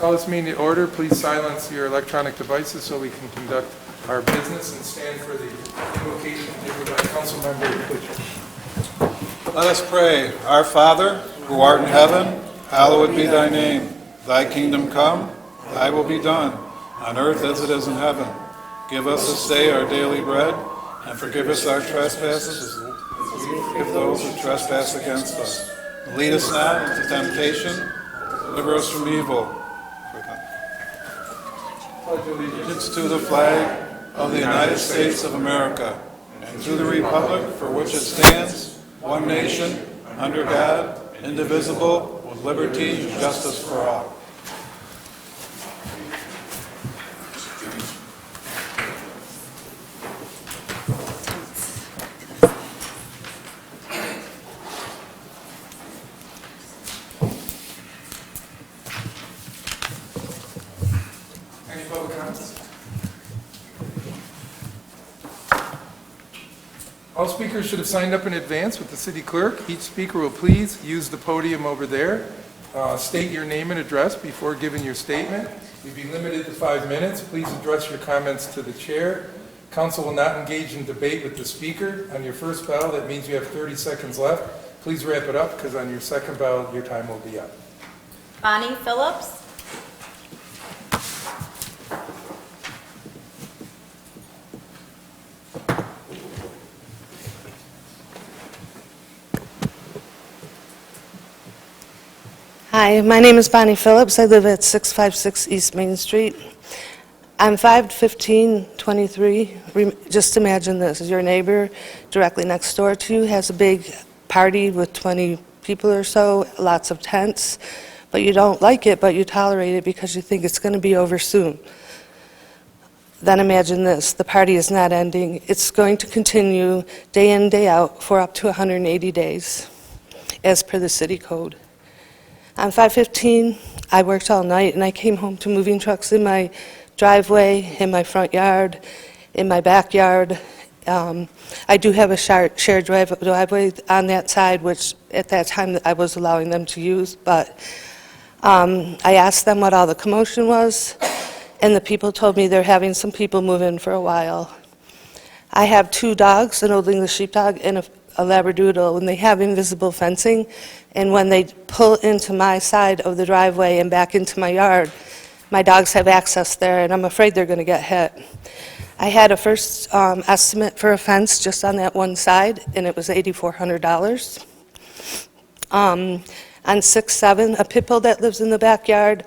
Call this meeting to order. Please silence your electronic devices so we can conduct our business and stand for the invocation given by Councilmember Butcher. Let us pray. Our Father, who art in heaven, hallowed be thy name. Thy kingdom come, thy will be done, on earth as it is in heaven. Give us this day our daily bread, and forgive us our trespasses, as we forgive those who trespass against us. And lead us not into temptation, deliver us from evil. Pledge allegiance to the flag of the United States of America, and to the republic for which it stands, one nation, under God, indivisible, with liberty and justice for all. Any public comments? All speakers should have signed up in advance with the city clerk. Each speaker will please use the podium over there. State your name and address before giving your statement. You'll be limited to 5 minutes. Please address your comments to the chair. Council will not engage in debate with the speaker. On your first bell, that means you have 30 seconds left. Please wrap it up because on your second bell, your time will be up. Bonnie Phillips. Hi, my name is Bonnie Phillips. I live at 656 East Main Street. I'm 5'15", 23. Just imagine this. Your neighbor directly next door to you has a big party with 20 people or so, lots of tents, but you don't like it, but you tolerate it because you think it's going to be over soon. Then imagine this. The party is not ending. It's going to continue day in, day out for up to 180 days, as per the city code. I'm 5'15", I worked all night, and I came home to moving trucks in my driveway, in my front yard, in my backyard. I do have a shared driveway on that side, which at that time I was allowing them to use, but I asked them what all the commotion was, and the people told me they're having some people move in for a while. I have 2 dogs, an Old English Sheepdog and a Labradoodle, and they have invisible fencing, and when they pull into my side of the driveway and back into my yard, my dogs have access there, and I'm afraid they're going to get hit. I had a first estimate for a fence just on that one side, and it was $8,400. On 6/7, a pit bull that lives in the backyard,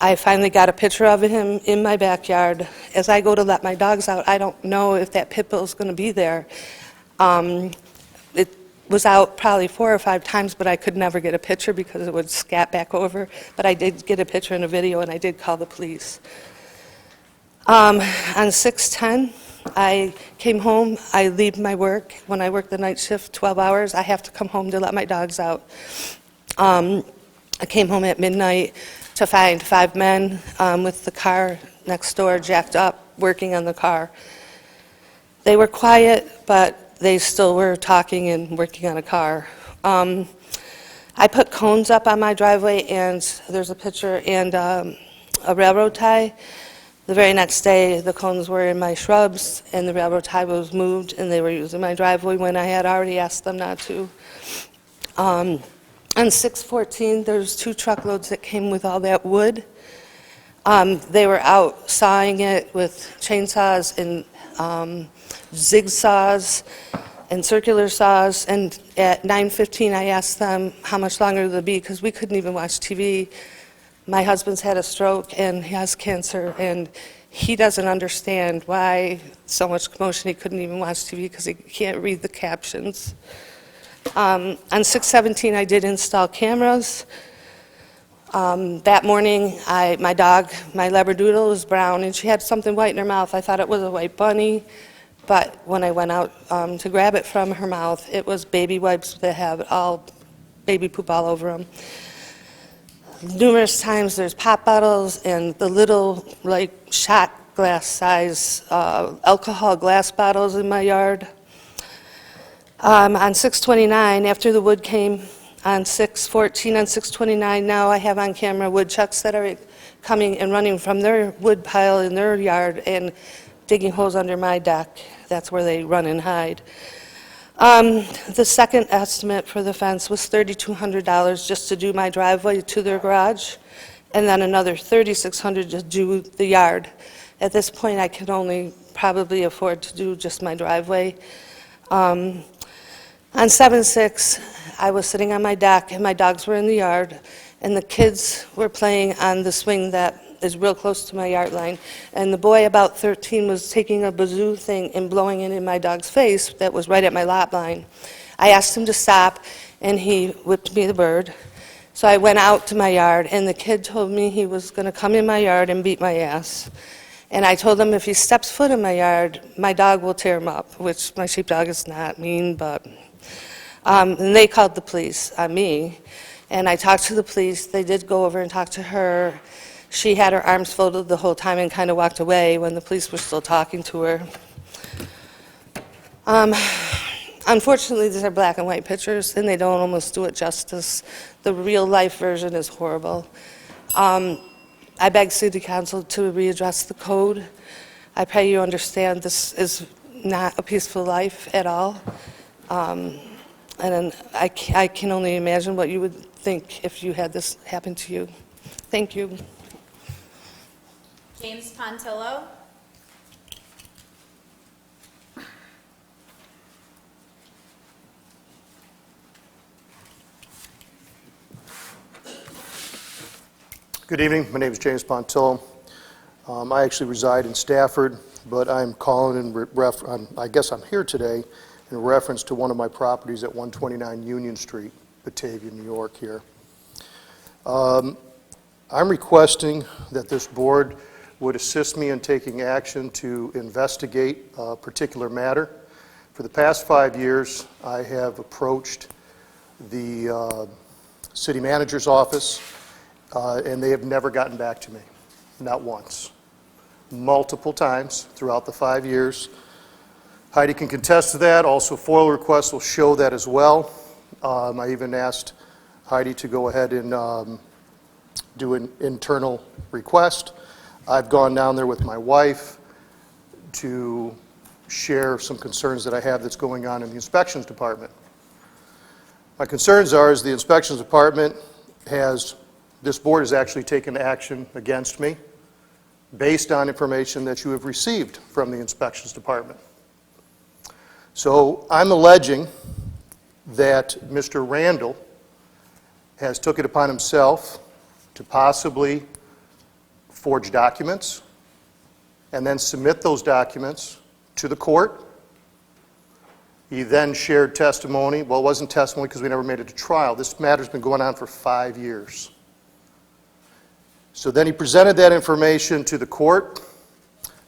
I finally got a picture of him in my backyard. As I go to let my dogs out, I don't know if that pit bull is going to be there. It was out probably 4 or 5 times, but I could never get a picture because it would scat back over. But I did get a picture and a video, and I did call the police. On 6/10, I came home. I leave my work. When I work the night shift, 12 hours, I have to come home to let my dogs out. I came home at midnight to find 5 men with the car next door jacked up, working on the car. They were quiet, but they still were talking and working on a car. I put cones up on my driveway, and there's a picture and a railroad tie. The very next day, the cones were in my shrubs, and the railroad tie was moved, and they were using my driveway when I had already asked them not to. On 6/14, there's 2 truckloads that came with all that wood. They were out sawing it with chainsaws and zigsaws and circular saws, and at 9:15 I asked them how much longer they'll be because we couldn't even watch TV. My husband's had a stroke and he has cancer, and he doesn't understand why so much commotion. He couldn't even watch TV because he can't read the captions. On 6/17 I did install cameras. That morning, my dog, my Labradoodle, was brown, and she had something white in her mouth. I thought it was a white bunny, but when I went out to grab it from her mouth, it was baby wipes that have all baby poop all over them. Numerous times there's pop bottles and the little, like, shot glass size alcohol glass bottles in my yard. On 6/29, after the wood came, On 614 and 629 now, I have on camera woodchucks that are coming and running from their wood pile in their yard and digging holes under my deck. That's where they run and hide. The second estimate for the fence was $3,200 just to do my driveway to their garage, and then another $3,600 to do the yard. At this point, I can only probably afford to do just my driveway. On 7/6, I was sitting on my deck, and my dogs were in the yard, and the kids were playing on the swing that is real close to my yard line. And the boy, about 13, was taking a bazoo thing and blowing it in my dog's face that was right at my lot line. I asked him to stop, and he whipped me the bird. So I went out to my yard, and the kid told me he was going to come in my yard and beat my ass. And I told him if he steps foot in my yard, my dog will tear him up, which my sheepdog is not mean, but... and they called the police on me, and I talked to the police. They did go over and talk to her. She had her arms folded the whole time and kind of walked away when the police were still talking to her. Unfortunately, these are black and white pictures, and they don't almost do it justice. The real-life version is horrible. I beg City Council to readdress the code. I pray you understand this is not a peaceful life at all. And I can only imagine what you would think if you had this happen to you. Thank you. James Pontillo. Good evening. My name is James Pontillo. I actually reside in Stafford, but I'm calling in I guess I'm here today in reference to one of my properties at 129 Union Street, Batavia, New York here. I'm requesting that this board would assist me in taking action to investigate a particular matter. For the past 5 years, I have approached the city manager's office, and they have never gotten back to me, not once. Multiple times throughout the 5 years. Heidi can contest to that. Also, FOIL requests will show that as well. I even asked Heidi to go ahead and do an internal request. I've gone down there with my wife to share some concerns that I have that's going on in the inspections department. My concerns are is the inspections department this board has actually taken action against me based on information that you have received from the inspections department. So I'm alleging that Mr. Randall has took it upon himself to possibly forge documents and then submit those documents to the court. He then shared testimony. Well, it wasn't testimony because we never made it to trial. This matter's been going on for 5 years. So then he presented that information to the court.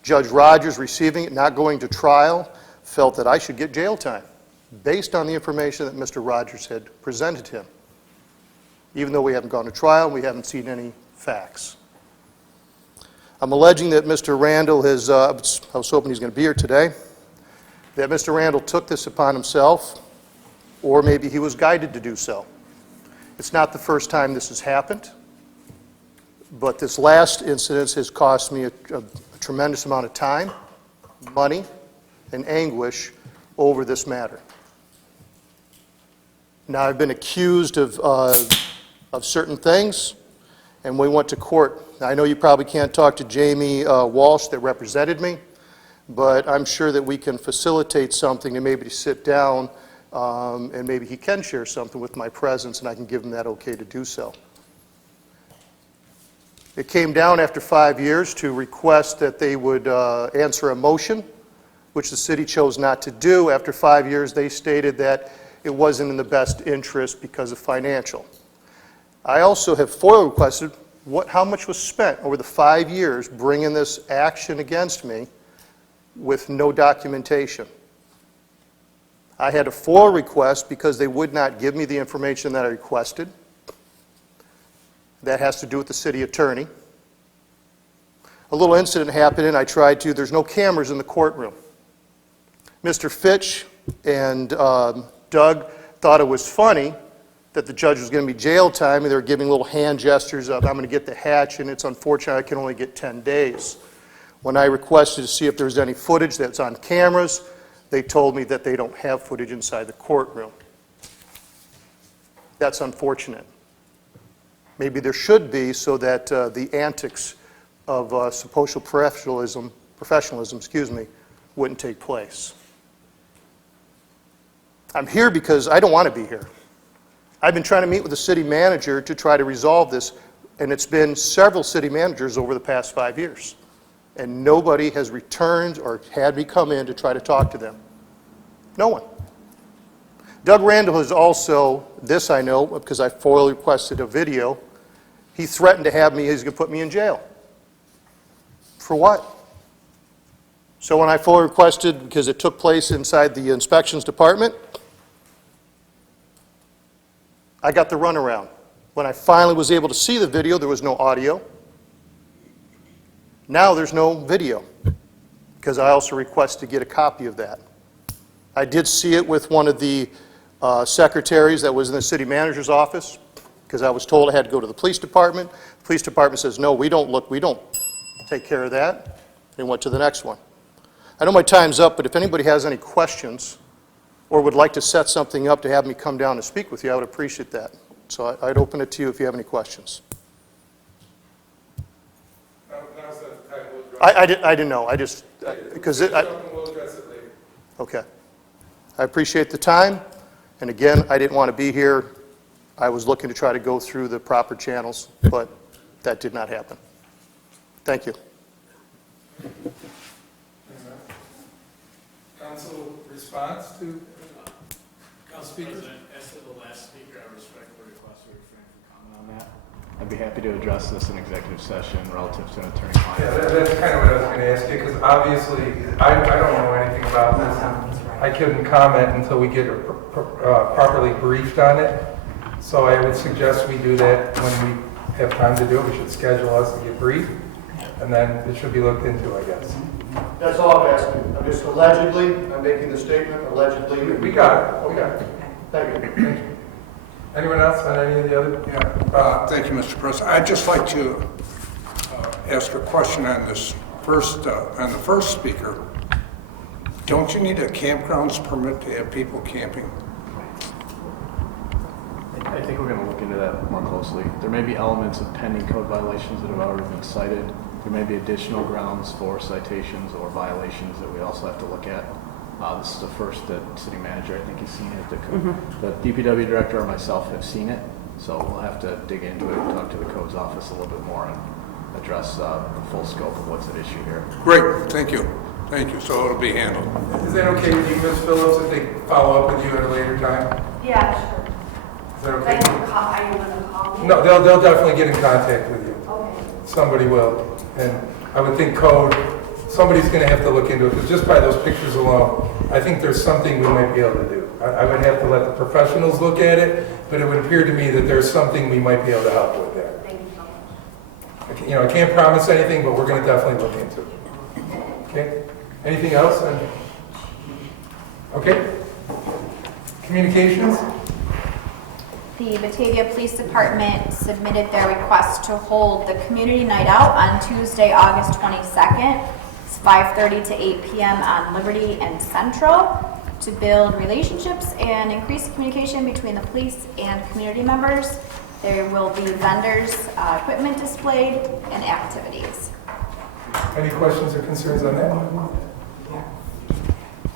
Judge Rogers, receiving it, not going to trial, felt that I should get jail time based on the information that Mr. Rogers had presented him, even though we haven't gone to trial and we haven't seen any facts. I'm alleging that Mr. Randall has, I was hoping he's going to be here today, that Mr. Randall took this upon himself, or maybe he was guided to do so. It's not the first time this has happened, but this last incident has cost me a tremendous amount of time, money, and anguish over this matter. Now, I've been accused of certain things, and we went to court. Now, I know you probably can't talk to Jamie Walsh that represented me, but I'm sure that we can facilitate something and maybe sit down and maybe he can share something with my presence and I can give him that okay to do so. It came down after 5 years to request that they would answer a motion, which the city chose not to do. After 5 years, they stated that it wasn't in the best interest because of financial. I also have FOIL requested how much was spent over the 5 years bringing this action against me with no documentation. I had a FOIL request because they would not give me the information that I requested. That has to do with the city attorney. A little incident happened and there's no cameras in the courtroom. Mr. Fitch and Doug thought it was funny that the judge was going to be jail time, and they were giving little hand gestures of, I'm going to get the hatch, and it's unfortunate I can only get 10 days. When I requested to see if there's any footage that's on cameras, they told me that they don't have footage inside the courtroom. That's unfortunate. Maybe there should be, so that the antics of supposed professionalism, wouldn't take place. I'm here because I don't want to be here. I've been trying to meet with the city manager to try to resolve this, and it's been several city managers over the past 5 years. And nobody has returned or had me come in to try to talk to them. No one. Doug Randall has also, this I know, because I FOIL requested a video, he threatened to have me, he's going to put me in jail. For what? So when I FOIL requested, because it took place inside the inspections department, I got the runaround. When I finally was able to see the video, there was no audio. Now there's no video, because I also requested to get a copy of that. I did see it with one of the secretaries that was in the city manager's office, because I was told I had to go to the police department. The police department says, no, we don't take care of that. They went to the next one. I know my time's up, but if anybody has any questions or would like to set something up to have me come down and speak with you, I would appreciate that. So I'd open it to you if you have any questions. I didn't know. I just, because We'll address it later. okay. I appreciate the time. And again, I didn't want to be here. I was looking to try to go through the proper channels, but that did not happen. Thank you. Council response to Council President, as to the last speaker, I respectfully request we refrain from comment on that. I'd be happy to address this in executive session relative to an attorney-client. Yeah, that's kind of what I was going to ask you, because obviously, I don't know anything about this. I couldn't comment until we get properly briefed on it. So I would suggest we do that when we have time to do it. We should schedule us to get briefed, and then it should be looked into, I guess. That's all I'm asking. I'm just allegedly, I'm making the statement, allegedly. We got it. We got it. Thank you. Anyone else on any of the other? Yeah, thank you, Mr. President. I'd just like to ask a question on this on the first speaker. Don't you need a campgrounds permit to have people camping? I think we're going to look into that more closely. There may be elements of pending code violations that have already been cited. There may be additional grounds for citations or violations that we also have to look at. This is the first that city manager, I think, has seen it. The DPW director or myself have seen it, so we'll have to dig into it and talk to the codes office a little bit more and address the full scope of what's at issue here. Great, thank you. Thank you, so it'll be handled. Is that okay with you, Ms. Phillips, if they follow up with you at a later time? Yeah, sure. Is that okay? Are you going to call me? No, they'll definitely get in contact with you. Okay. Somebody will. And I would think code, somebody's going to have to look into it, because just by those pictures alone, I think there's something we might be able to do. I would have to let the professionals look at it, but it would appear to me that there's something we might be able to help with there. Thank you so much. I can't promise anything, but we're going to definitely look into it. Okay? Anything else? Okay. Communications? The Batavia Police Department submitted their request to hold the community night out on Tuesday, August 22nd. It's 5:30 to 8 p.m. on Liberty and Central to build relationships and increase communication between the police and community members. There will be vendors, equipment displayed, and activities. Any questions or concerns on that?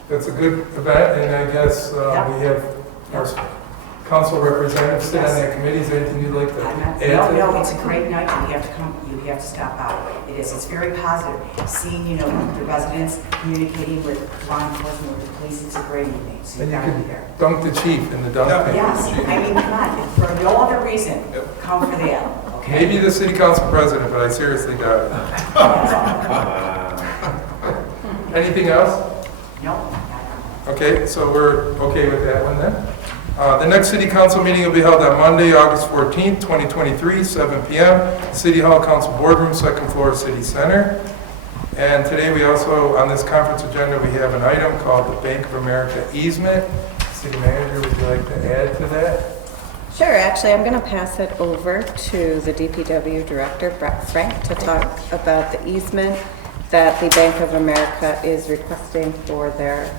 That's a good event, and I guess we have our council representatives sit on that committee. Is there anything you'd like to add to that? No, it's a great night. You have to come, you have to stop out. It is, it's very positive. Seeing, the residents communicating with law enforcement, with the police, it's a great evening. So And you you gotta be can there. dunk the chief in the dunk tank. Yes, I mean, come on, for no other reason, come for that, okay? Maybe the city council president, but I seriously doubt it. Anything else? No. Okay, so we're okay with that one then. The next city council meeting will be held on Monday, August 14th, 2023, 7 p.m. City Hall Council Boardroom, second floor, City Center. And today we also, on this conference agenda, we have an item called the Bank of America easement. City manager, would you like to add to that? Sure, actually, I'm going to pass it over to the DPW Director, Brett Frank, to talk about the easement that the Bank of America is requesting for their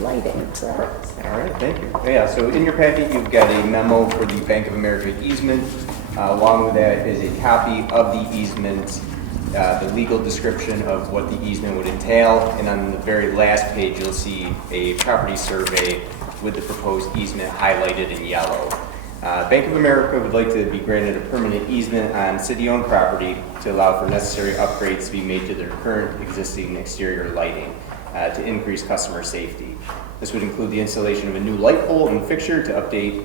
lighting. Correct? All right, thank you. Yeah, so in your packet, you've got a memo for the Bank of America easement. Along with that is a copy of the easement, the legal description of what the easement would entail, and on the very last page, you'll see a property survey with the proposed easement highlighted in yellow. Bank of America would like to be granted a permanent easement on city-owned property to allow for necessary upgrades to be made to their current existing exterior lighting to increase customer safety. This would include the installation of a new light pole and fixture to update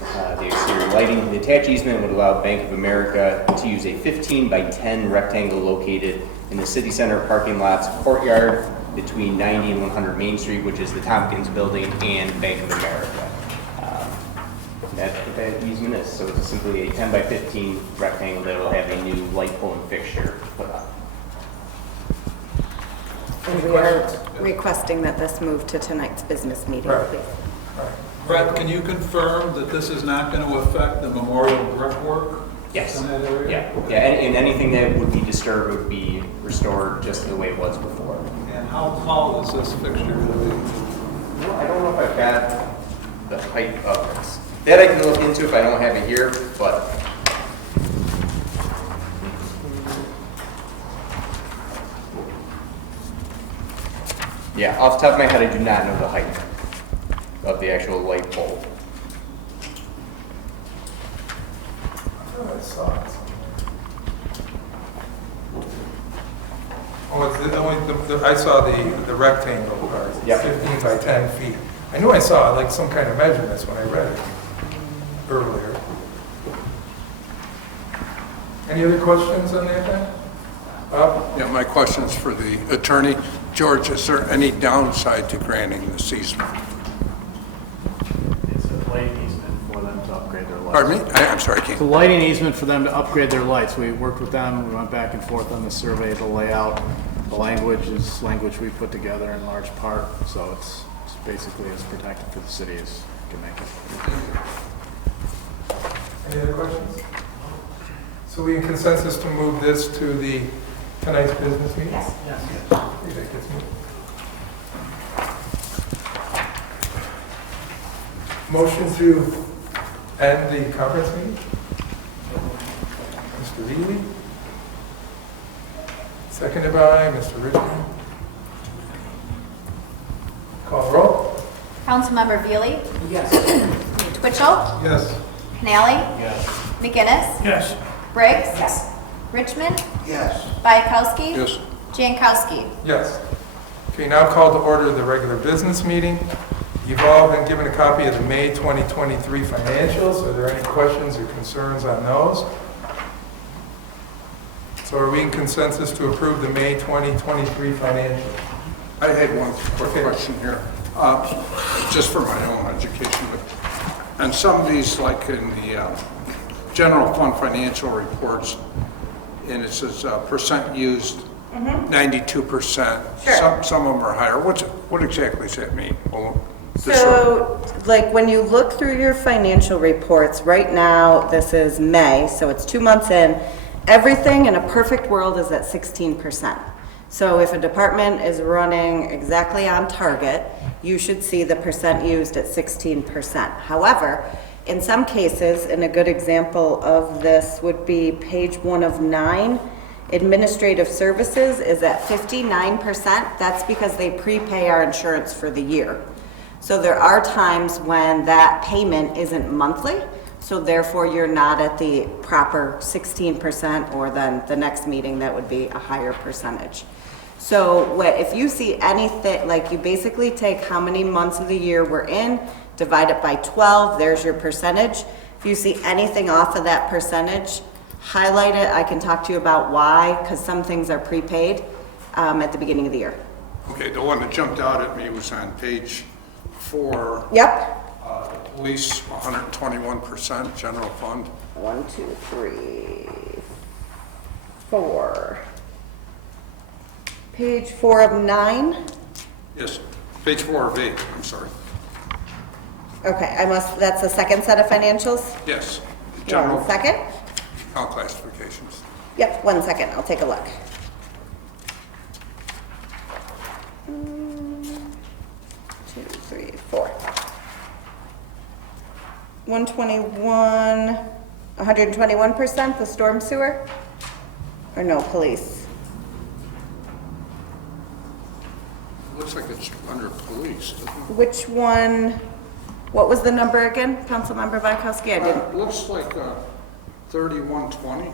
the exterior lighting. The attached easement would allow Bank of America to use a 15 by 10 rectangle located in the city center parking lot's courtyard between 90 and 100 Main Street, which is the Tompkins building, and Bank of America. That's what that easement is. So it's simply a 10 by 15 rectangle that will have a new light pole and fixture put up. And we are requesting that this move to tonight's business meeting, Right. please. Brett, can you confirm that this is not going to affect the memorial brickwork? Yes. In that area? Yeah, and anything that would be disturbed would be restored just the way it was before. And how tall is this fixture going to be? Well, I don't know if I've got the height of this. That I can look into if I don't have it here, but. Yeah, off the top of my head, I do not know the height of the actual light pole. I thought I saw it somewhere. Oh, it's the only, I saw the rectangle part. It's Yep. 15 by 10 feet. I knew I saw like some kind of measurements when I read it earlier. Any other questions on that then? Bob? Yeah, my question's for the attorney. George, is there any downside to granting this easement? It's a lighting easement for them to upgrade their lights. Pardon me? I'm sorry, I It's a can't. lighting easement for them to upgrade their lights. We worked with them, we went back and forth on the survey, the layout. The language is language we put together in large part, so it's basically as protected for the city as you can make it. Any other questions? So we in consensus to move this to the tonight's business meeting? Yes. Okay, that gets moved. Motion to end the conference meeting? Mr. Reilly? Seconded by Mr. Richmond. Call roll? Councilmember Veely? Yes. Twitchell? Yes. Canali? Yes. McGinnis? Yes. Briggs? Yes. Richmond? Yes. Bayakowski? Yes. Jankowski? Yes. Okay, now call to order the regular business meeting. You've all been given a copy of the May 2023 financials. Are there any questions or concerns on those? So are we in consensus to approve the May 2023 financials? I had one quick Okay. question here, just for my own education. But on some of these, like in the general fund financial reports, and it says percent used, 92%. Sure. Some of them are higher. What exactly does that mean? Well, this So, like, when you look through your financial reports, right now, this is May, so it's 2 months in, everything in a perfect world is at 16%. So if a department is running exactly on target, you should see the percent used at 16%. However, in some cases, and a good example of this would be page 1 of 9, administrative services is at 59%. That's because they prepay our insurance for the year. So there are times when that payment isn't monthly, so therefore you're not at the proper 16%, or then the next meeting that would be a higher percentage. So if you see anything, like, you basically take how many months of the year we're in, divide it by 12, there's your percentage. If you see anything off of that percentage, highlight it. I can talk to you about why, because some things are prepaid at the beginning of the year. Okay, the one that jumped out at me was on page 4. Yep. The police, 121%, general fund. 1, 2, 3, 4. Page 4 of 9. Yes, page 4 of 8, I'm sorry. Okay, that's the second set of financials? Yes. One second? All classifications. Yep, 1 second, I'll take a look. 2, 3, 4. 121, 121%, the storm sewer? Or no, police? Looks like it's under police, doesn't it? Which one, what was the number again, Councilmember Bykowski? I didn't. Looks like 3120,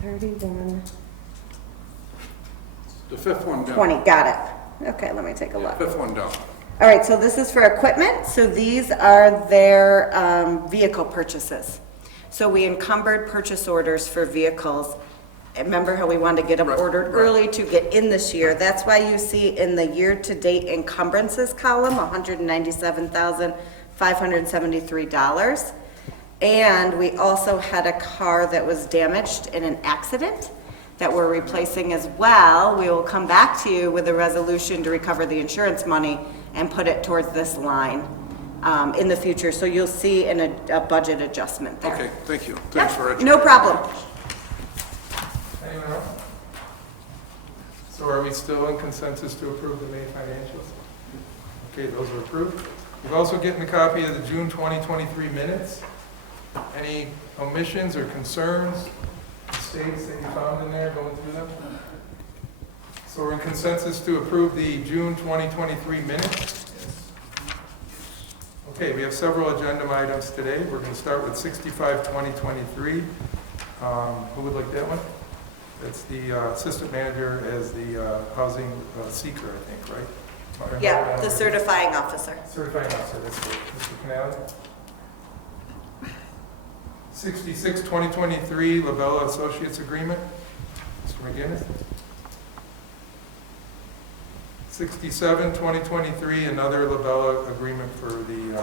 31, the fifth one down. 20, got it. Okay, let me take a look. Fifth one down. All right, so this is for equipment. So these are their vehicle purchases. So we encumbered purchase orders for vehicles. Remember how we wanted to get them ordered early to get in this year? That's why you see in the year-to-date encumbrances column, $197,573. And we also had a car that was damaged in an accident that we're replacing as well. We will come back to you with a resolution to recover the insurance money and put it towards this line in the future. So you'll see a budget adjustment there. Okay, thank you. Thanks for No problem. Anyone else? So are we still in consensus to approve the May financials? Okay, those are approved. You've also gotten a copy of the June 2023 minutes. Any omissions or concerns, mistakes that you found in there going through them? So we're in consensus to approve the June 2023 minutes. Okay, we have several agenda items today. We're going to start with 65-2023. Who would like that one? It's the assistant manager as the housing seeker, I think, right? Yeah, the certifying officer. Certifying officer, that's good. Mr. Canale? 66-2023 Labella Associates Agreement. Mr. McGinnis? 67-2023, another Labella agreement for the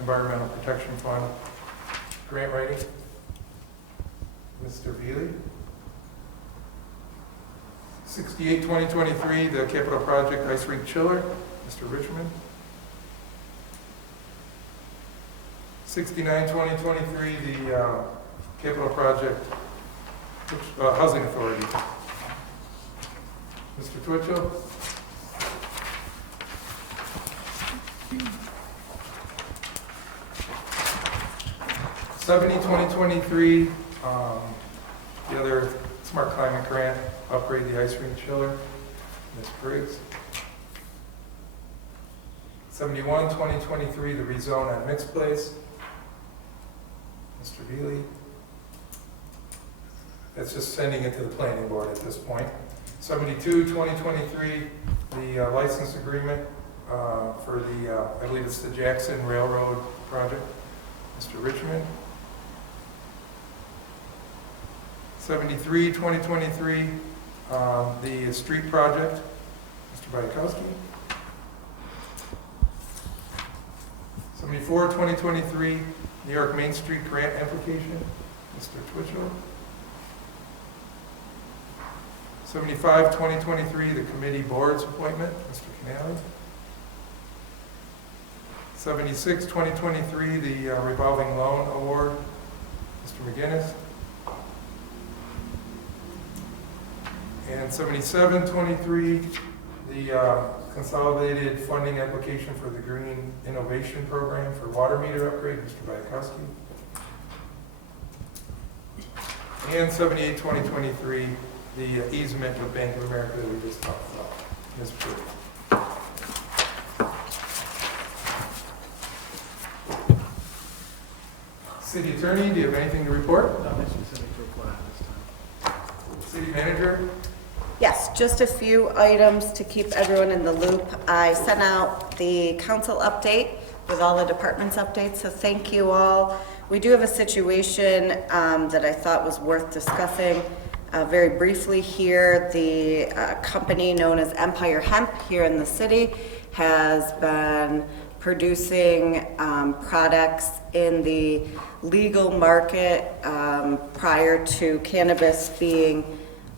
Environmental Protection Fund. Grant writing. Mr. Veely. 68-2023, the Capital Project Ice Rink Chiller. Mr. Richmond. 69-2023, the Capital Project Housing Authority. Mr. Twitchell. 70-2023, the other Smart Climate Grant, upgrade the ice rink chiller. Ms. Briggs. 71-2023, the rezone on Mixed Place. Mr. Veely. That's just sending it to the planning board at this point. 72-2023, the license agreement for the, I believe it's the Jackson Railroad project. Mr. Richmond. 73-2023, the street project. Mr. Bykowski. 74-2023, New York Main Street grant application. Mr. Twitchell. 75-2023, the committee boards appointment. Mr. Canale. 76-2023, the revolving loan award. Mr. McGinnis. And 77-23, the consolidated funding application for the Green Innovation Program for water meter upgrade. Mr. Bykowski. And 78-2023, the easement with Bank of America that we just talked about. Ms. Briggs. City Attorney, do you have anything to report? Nothing specific to report at this time. City Manager? Yes, just a few items to keep everyone in the loop. I sent out the council update with all the departments updates, so thank you all. We do have a situation that I thought was worth discussing very briefly here. The company known as Empire Hemp here in the city has been producing products in the legal market prior to cannabis being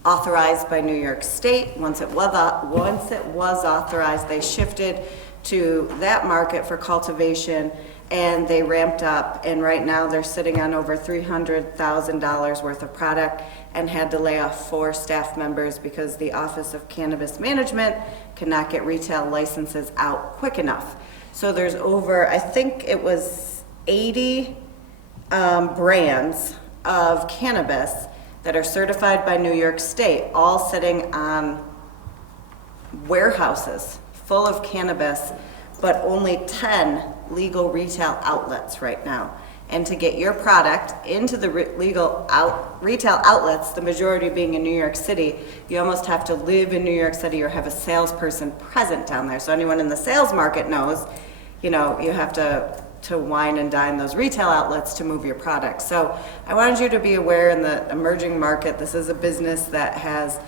authorized by New York State. Once it was authorized, they shifted to that market for cultivation, and they ramped up, and right now they're sitting on over $300,000 worth of product and had to lay off 4 staff members because the Office of Cannabis Management cannot get retail licenses out quick enough. So there's over, I think it was 80 brands of cannabis that are certified by New York State, all sitting on warehouses full of cannabis, but only 10 legal retail outlets right now. And to get your product into the retail outlets, the majority being in New York City, you almost have to live in New York City or have a salesperson present down there. So anyone in the sales market knows, you know, you have to wine and dine those retail outlets to move your product. So I wanted you to be aware in the emerging market, this is a business that has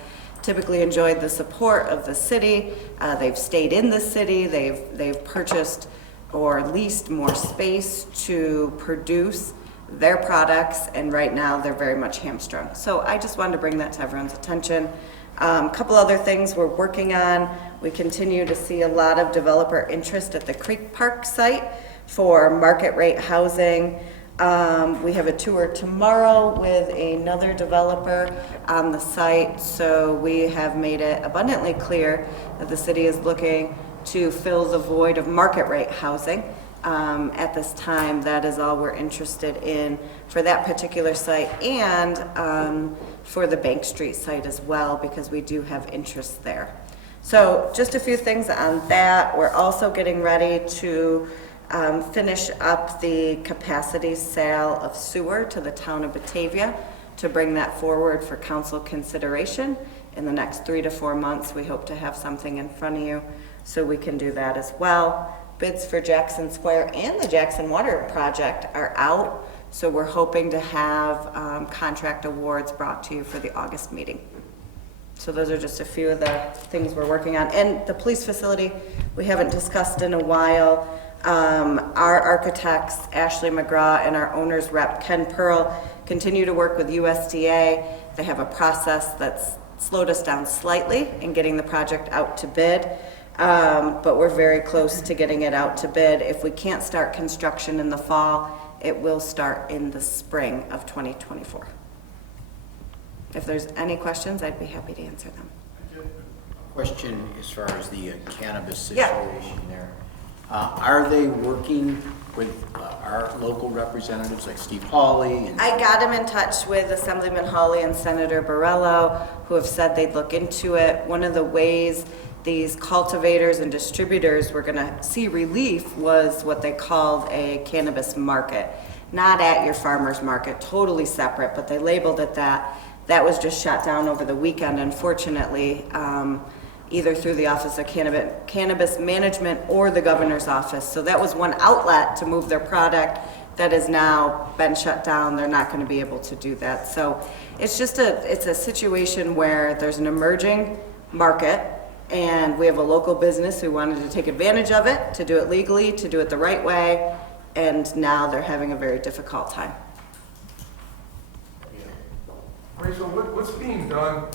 typically enjoyed the support of the city. They've stayed in the city. They've purchased or leased more space to produce their products, and right now they're very much hamstrung. So I just wanted to bring that to everyone's attention. A couple other things we're working on. We continue to see a lot of developer interest at the Creek Park site for market rate housing. We have a tour tomorrow with another developer on the site, so we have made it abundantly clear that the city is looking to fill the void of market rate housing. At this time, that is all we're interested in for that particular site, and for the Bank Street site as well, because we do have interest there. So just a few things on that. We're also getting ready to finish up the capacity sale of sewer to the town of Batavia, to bring that forward for council consideration. In the next 3 to 4 months, we hope to have something in front of you so we can do that as well. Bids for Jackson Square and the Jackson Water Project are out, so we're hoping to have contract awards brought to you for the August meeting. So those are just a few of the things we're working on. And the police facility, we haven't discussed in a while. Our architects, Ashley McGraw, and our owner's rep, Ken Pearl, continue to work with USDA. They have a process that's slowed us down slightly in getting the project out to bid, but we're very close to getting it out to bid. If we can't start construction in the fall, it will start in the spring of 2024. If there's any questions, I'd be happy to answer them. Question as far as the cannabis Yeah. situation there. Are they working with our local representatives like Steve Hawley? And I got him in touch with Assemblyman Hawley and Senator Borrello, who have said they'd look into it. One of the ways these cultivators and distributors were going to see relief was what they called a cannabis market. Not at your farmer's market, totally separate, but they labeled it that. That was just shut down over the weekend, unfortunately, either through the Office of Cannabis Management or the governor's office. So that was one outlet to move their product that has now been shut down. They're not going to be able to do that. So it's just it's a situation where there's an emerging market, and we have a local business who wanted to take advantage of it, to do it legally, to do it the right way, and now they're having a very difficult time. Rachel, what's being done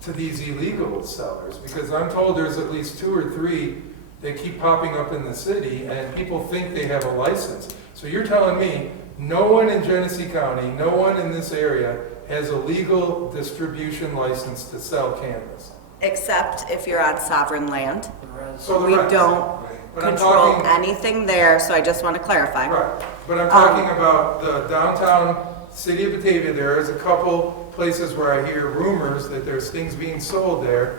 to these illegal sellers? Because I'm told there's at least 2 or 3 that keep popping up in the city, and people think they have a license. So you're telling me no one in Genesee County, no one in this area has a legal distribution license to sell cannabis? Except if you're on sovereign land. So the We rest. don't But I'm control talking- anything there, so I just want to clarify. Right, but I'm talking about the downtown city of Batavia. There is a couple places where I hear rumors that there's things being sold there.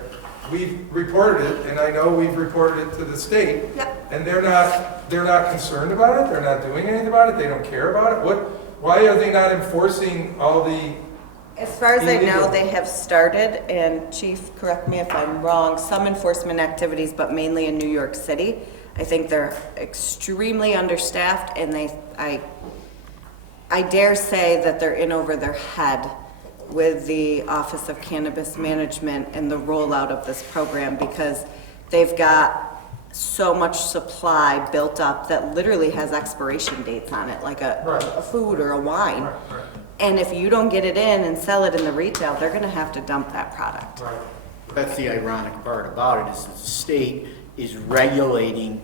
We've reported it, and I know we've reported it to the state. Yep. And they're not concerned about it, they're not doing anything about it, they don't care about it. Why are they not enforcing all the? As far as I know, Illegal. they have started, and Chief, correct me if I'm wrong, some enforcement activities, but mainly in New York City. I think they're extremely understaffed, and I dare say that they're in over their head with the Office of Cannabis Management and the rollout of this program, because they've got so much supply built up that literally has expiration dates on it, like a food or a wine. Right. And if you don't get it in and sell it in the retail, they're gonna have to dump that product. Right. that's the ironic part about it, is that the state is regulating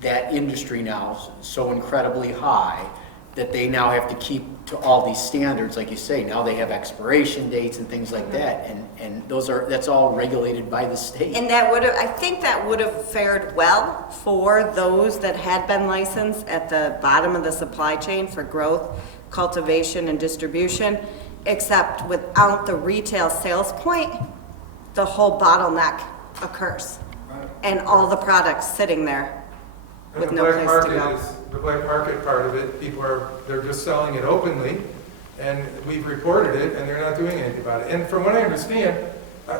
that industry now so incredibly high that they now have to keep to all these standards, like you say. Now they have expiration dates and things like that, and that's all regulated by the state. And that would have, I think that would have fared well for those that had been licensed at the bottom of the supply chain for growth, cultivation, and distribution, except without the retail sales point, the whole bottleneck occurs. And all the products sitting there And with the no black place to market go. is, the black market part of it, they're just selling it openly, and we've reported it, and they're not doing anything about it. And from what I understand,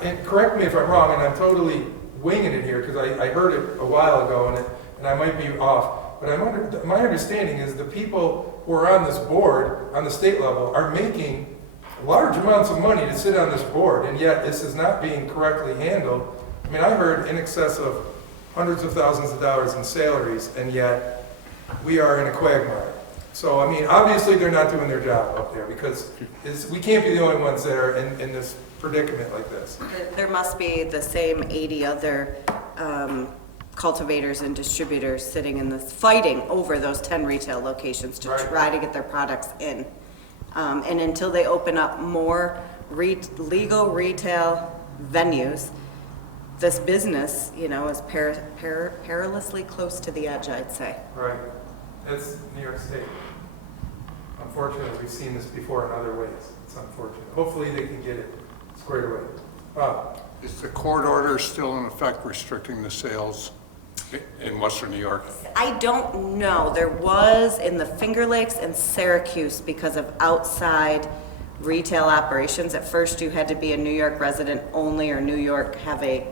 and correct me if I'm wrong, and I'm totally winging it here, because I heard it a while ago, and I might be off, but my understanding is the people who are on this board, on the state level, are making large amounts of money to sit on this board, and yet this is not being correctly handled. I mean, I heard in excess of hundreds of thousands of dollars in salaries, and yet we are in a quagmire. So, I mean, obviously they're not doing their job up there, because we can't be the only ones that are in this predicament like this. There must be the same 80 other cultivators and distributors sitting in this, fighting over those 10 retail locations to Right. try to get their products in. And until they open up more legal retail venues, this business, you know, is perilously close to the edge, I'd say. Right. That's New York State. Unfortunately, we've seen this before in other ways. It's unfortunate. Hopefully they can get it squared away. Bob? Is the court order still in effect restricting the sales in Western New York? I don't know. There was in the Finger Lakes and Syracuse because of outside retail operations. At first, you had to be a New York resident only, or New York have a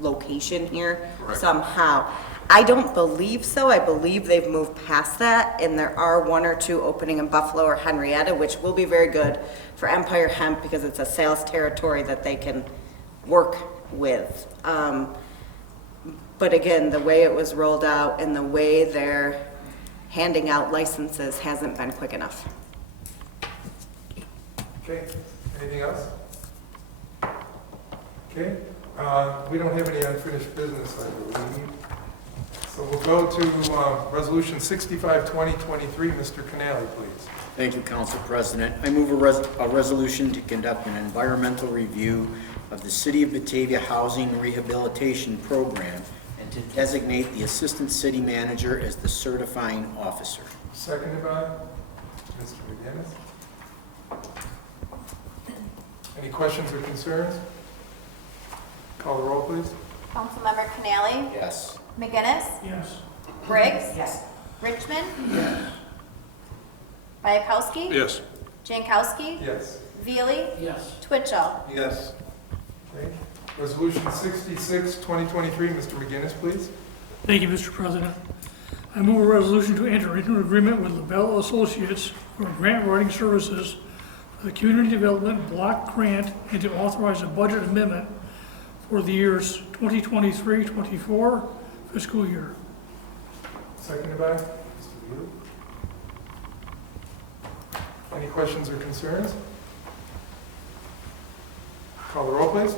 location here somehow. I don't believe so. I believe they've moved past that, and there are 1 or 2 opening in Buffalo or Henrietta, which will be very good for Empire Hemp because it's a sales territory that they can work with. But again, the way it was rolled out and the way they're handing out licenses hasn't been quick enough. Okay. Anything else? Okay. We don't have any unfinished business, I believe. So we'll go to Resolution 65, 2023. Mr. Canali, please. Thank you, Council President. I move a resolution to conduct an environmental review of the City of Batavia Housing Rehabilitation Program and to designate the Assistant City Manager as the certifying officer. Seconded by Mr. McGinnis. Any questions or concerns? Call the roll, please. Councilmember Canali? Yes. McGinnis? Yes. Briggs? Yes. Richmond? Bayakowski? Yes. Jankowski? Yes. Veely? Yes. Twitchell? Yes. Okay. Resolution 66, 2023. Mr. McGinnis, please. Thank you, Mr. President. I move a resolution to enter into an agreement with LaBelle Associates for grant writing services for the Community Development Block Grant and to authorize a budget amendment for the years 2023-24 fiscal year. Seconded by Mr. Veely. Any questions or concerns? Call the roll, please.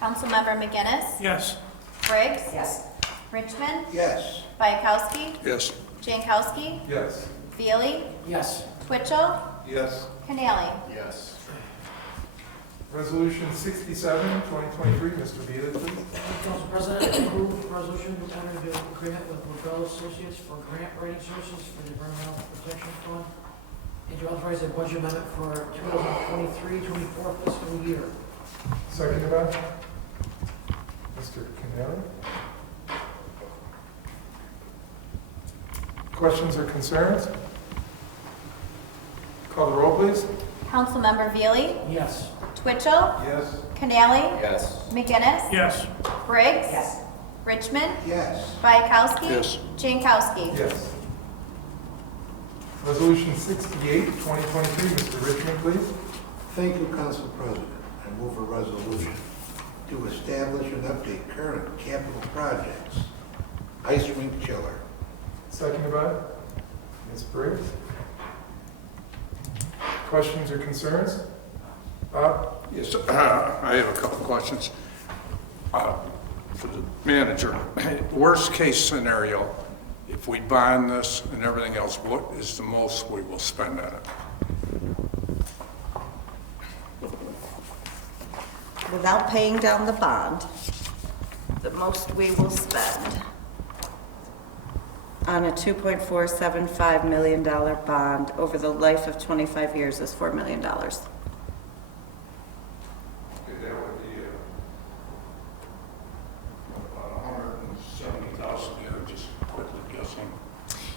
Councilmember McGinnis? Yes. Briggs? Yes. Richmond? Yes. Bayakowski? Yes. Jankowski? Yes. Veely? Yes. Twitchell? Yes. Canali? Yes. Resolution 67, 2023. Mr. Veely, please. Council President, I move resolution to enter into agreement with LaBelle Associates for grant writing services for the Environmental Protection Fund and to authorize a budget amendment for 2023-24 fiscal year. Seconded by Mr. Canali. Questions or concerns? Call the roll, please. Councilmember Veely? Yes. Twitchell? Yes. Canali? Yes. McGinnis? Yes. Briggs? Yes. Richmond? Yes. Bayakowski? Yes. Jankowski? Yes. Resolution 68, 2023. Mr. Richmond, please. Thank you, Council President. I move a resolution to establish and update current capital projects. Ice rink chiller. Seconded by Ms. Briggs. Questions or concerns? Bob? Yes, I have a couple questions. For the manager, worst case scenario, if we bond this and everything else, what is the most we will spend on it? Without paying down the bond, the most we will spend on a $2.475 million bond over the life of 25 years is $4 million. That would be about 170,000, just quickly guessing.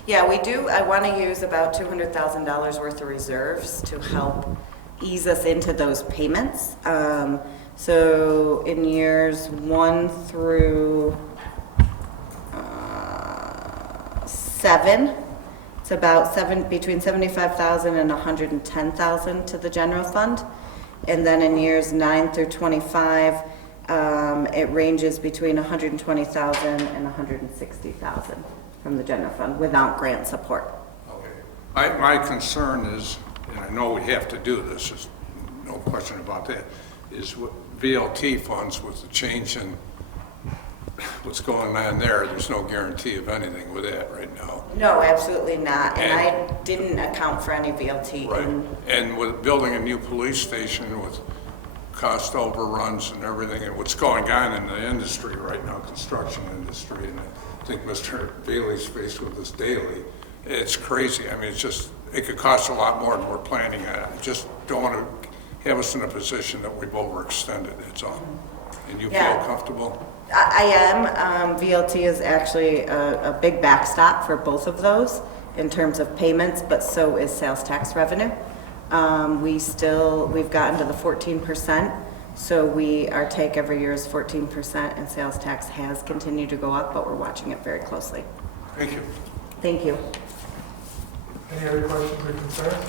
Yeah, we do. I want to use about $200,000 worth of reserves to help ease us into those payments. So in years 1 through 7, it's about between 75,000 and 110,000 to the general fund. And then in years 9 through 25, it ranges between 120,000 and 160,000 from the general fund without grant support. Okay. My concern is, and I know we have to do this, there's no question about that, is what VLT funds with the change in what's going on there, there's no guarantee of anything with that right now. No, absolutely not. And I didn't account for any VLT. Right. And with building a new police station with cost overruns and everything, and what's going on in the industry right now, construction industry, and I think Mr. Bailey's faced with this daily, it's crazy. I mean, it's just, it could cost a lot more than we're planning on. I just don't want to have us in a position that we've overextended, that's all. And you feel comfortable? I am. VLT is actually a big backstop for both of those in terms of payments, but so is sales tax revenue. We've gotten to the 14%, so our take every year is 14%, and sales tax has continued to go up, but we're watching it very closely. Thank you. Thank you. Any other questions or concerns?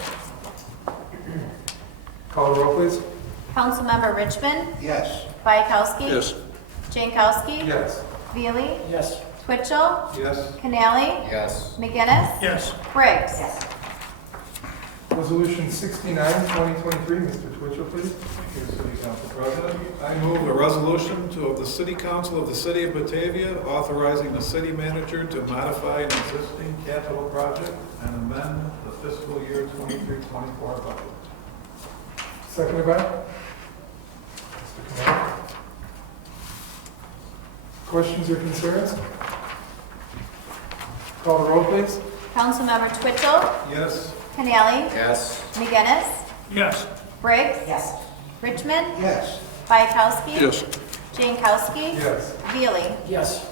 Call the roll, please. Councilmember Richmond? Yes. Bayakowski? Yes. Jankowski? Yes. Veely? Yes. Twitchell? Yes. Canali? Yes. McGinnis? Yes. Briggs? Resolution 69, 2023, Mr. Twitchell, please. Thank you, City Council President. I move a resolution of the City Council of the City of Batavia authorizing the city manager to modify an existing capital project and amend the fiscal year 23-24 budget. Seconded by? Mr. Canali. Questions or concerns? Call the roll, please. Councilmember Twitchell? Yes. Canali? Yes. McGinnis? Yes. Briggs? Yes. Richmond? Yes. Bayakowski? Yes. Jankowski? Yes. Veely? Yes.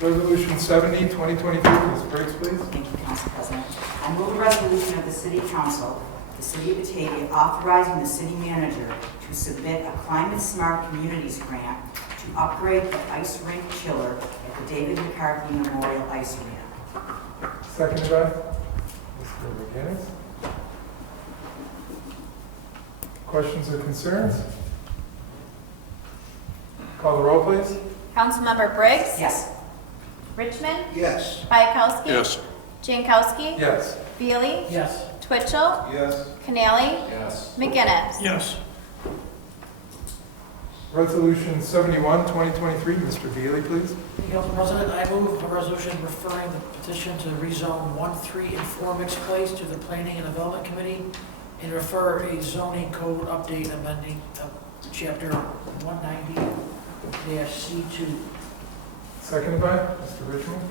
Resolution 70, 2023, Ms. Briggs, please. Thank you, Council President. I move a resolution of the City Council, the City of Batavia, authorizing the city manager to submit a climate-smart communities grant to upgrade the ice rink chiller at the David McCarthy Memorial Ice Arena. Seconded by Mr. McGinnis. Questions or concerns? Call the roll, please. Councilmember Briggs? Yes. Richmond? Yes. Bayakowski? Yes. Jankowski? Yes. Veely? Yes. Twitchell? Yes. Canali? Yes. McGinnis? Yes. Resolution 71, 2023, Mr. Veely, please. Council President, I move a resolution referring the petition to rezone 1, 3, and 4 mixed place to the Planning and Development Committee and refer a zoning code update amending chapter 190-C2. Seconded by Mr. Richmond.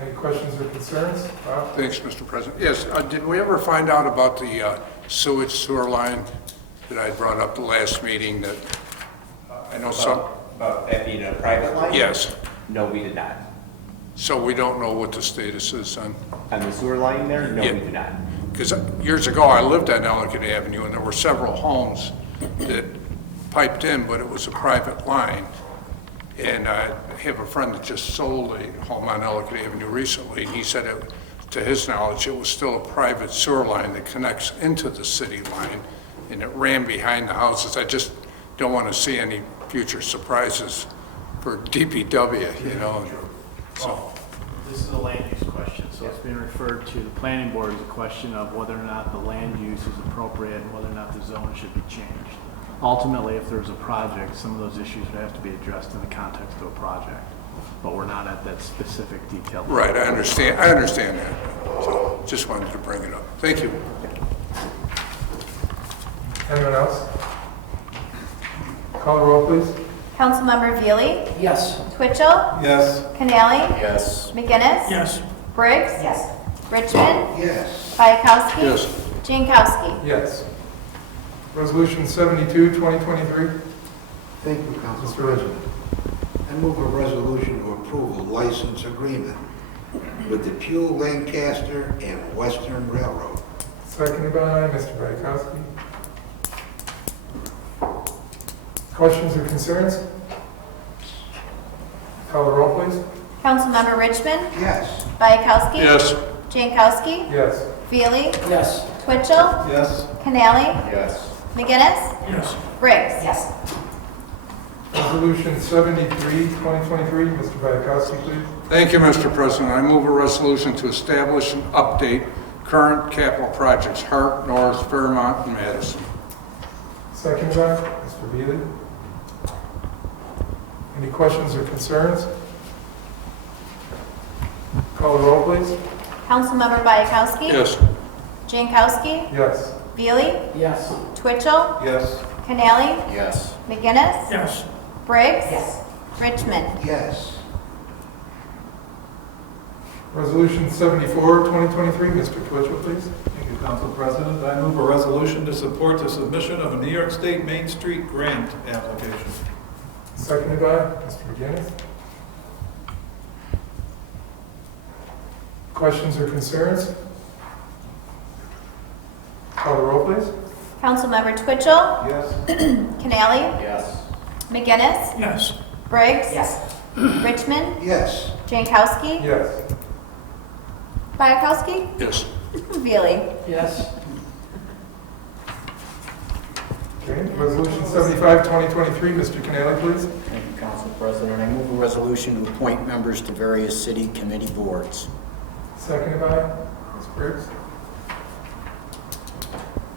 Any questions or concerns? Bob? Thanks, Mr. President. Yes, did we ever find out about the sewage sewer line that I brought up the last meeting that I know some... About that being a private line? Yes. No, we did not. So we don't know what the status is on... On the sewer line there? No, Yeah. we do not. Because years ago, I lived on Ellicott Avenue, and there were several homes that piped in, but it was a private line. And I have a friend that just sold a home on Ellicott Avenue recently, and he said, to his knowledge, it was still a private sewer line that connects into the city line, and it ran behind the houses. I just don't want to see any future surprises for DPW, you know. So, This is a land use question, so it's being referred to the planning board as a question of whether or not the land use is appropriate and whether or not the zone should be changed. ultimately, if there's a project, some of those issues would have to be addressed in the context of a project. But we're not at that specific detail. Right, I understand that. So just wanted to bring it up. Thank you. Anyone else? Call the roll, please. Councilmember Veely? Yes. Twitchell? Yes. Canali? Yes. McGinnis? Yes. Briggs? Yes. Richmond? Yes. Bayakowski? Yes. Jankowski? Yes. Resolution 72, 2023. Thank you, Council President. I move a resolution to approve a license agreement with the Pugh, Lancaster, and Western Railroad. Seconded by Mr. Bayakowski. Questions or concerns? Call the roll, please. Councilmember Richmond? Yes. Bayakowski? Yes. Jankowski? Yes. Veely? Yes. Twitchell? Yes. Canali? Yes. McGinnis? Yes. Briggs? Yes. Resolution 73, 2023. Mr. Bayakowski, please. Thank you, Mr. President. I move a resolution to establish and update current capital projects, Hart, Norris, Fairmont, and Madison. Seconded by Mr. Veely. Any questions or concerns? Call the roll, please. Councilmember Bayakowski? Yes. Jankowski? Yes. Veely? Yes. Twitchell? Yes. Canali? Yes. McGinnis? Yes. Briggs? Yes. Richmond? Yes. Resolution 74, 2023. Mr. Twitchell, please. Thank you, Council President. I move a resolution to support the submission of a New York State Main Street grant application. Seconded by Mr. McGinnis. Questions or concerns? Call the roll, please. Councilmember Twitchell? Yes. Canali? Yes. McGinnis? Yes. Briggs? Yes. Richmond? Yes. Jankowski? Yes. Bayakowski? Yes. Veely? Yes. Okay, resolution 75, 2023. Mr. Canali, please. Thank you, Council President. I move a resolution to appoint members to various city committee boards. Seconded by Ms. Briggs.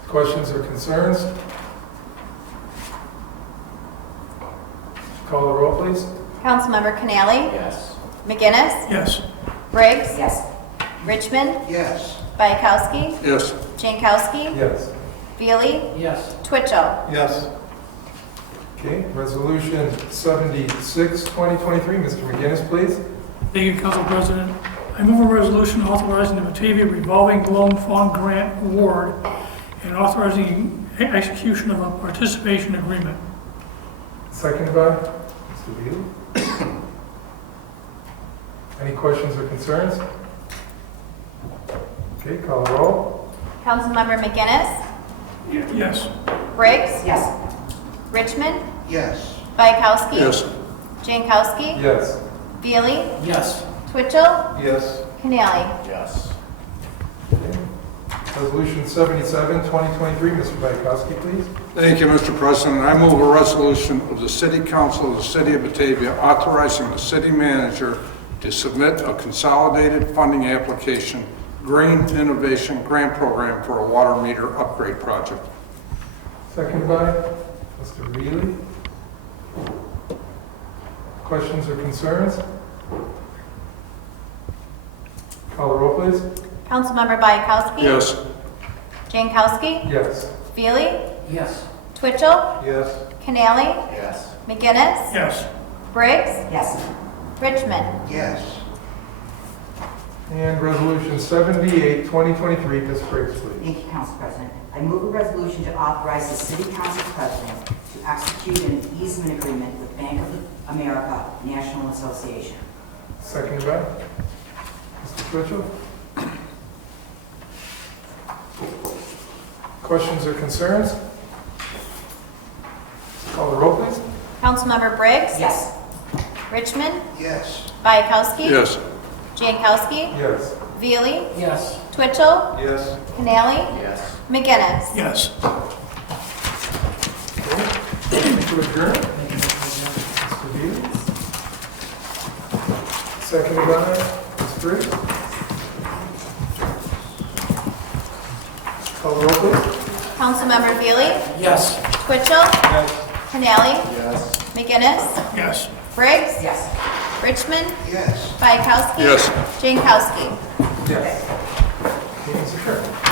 Questions or concerns? Call the roll, please. Councilmember Canali? Yes. McGinnis? Yes. Briggs? Yes. Richmond? Yes. Bayakowski? Yes. Jankowski? Yes. Veely? Yes. Twitchell? Yes. Okay, resolution 76, 2023. Mr. McGinnis, please. Thank you, Council President. I move a resolution authorizing the Batavia Revolving Loan Fund Grant Award and authorizing execution of a participation agreement. Seconded by Mr. Veely. Any questions or concerns? Okay, call the roll. Councilmember McGinnis? Yes. Briggs? Yes. Richmond? Yes. Bayakowski? Yes. Jankowski? Yes. Veely? Yes. Twitchell? Yes. Canali? Yes. Okay. Resolution 77, 2023. Mr. Bayakowski, please. Thank you, Mr. President. I move a resolution of the City Council of the City of Batavia authorizing the city manager to submit a consolidated funding application, Green Innovation Grant Program for a water meter upgrade project. Seconded by Mr. Veely. Questions or concerns? Call the roll, please. Councilmember Bayakowski? Yes. Jankowski? Yes. Veely? Yes. Twitchell? Yes. Canali? Yes. McGinnis? Yes. Briggs? Yes. Richmond? Yes. And resolution 78, 2023. Ms. Briggs, please. Thank you, Council President. I move a resolution to authorize the City Council President to execute an easement agreement with Bank of America National Association. Seconded by Mr. Twitchell. Questions or concerns? Call the roll, please. Councilmember Briggs? Yes. Richmond? Yes. Bayakowski? Yes. Jankowski? Yes. Veely? Yes. Twitchell? Yes. Canali? Yes. McGinnis? Yes. To adjourn. Mr. Veely. Seconded by Ms. Briggs. Call the roll, please. Councilmember Veely? Yes. Twitchell? Canali? McGinnis? Yes. Briggs? Yes. Richmond? Yes. Bayakowski? Yes. Jankowski? Yes. Meeting's adjourned.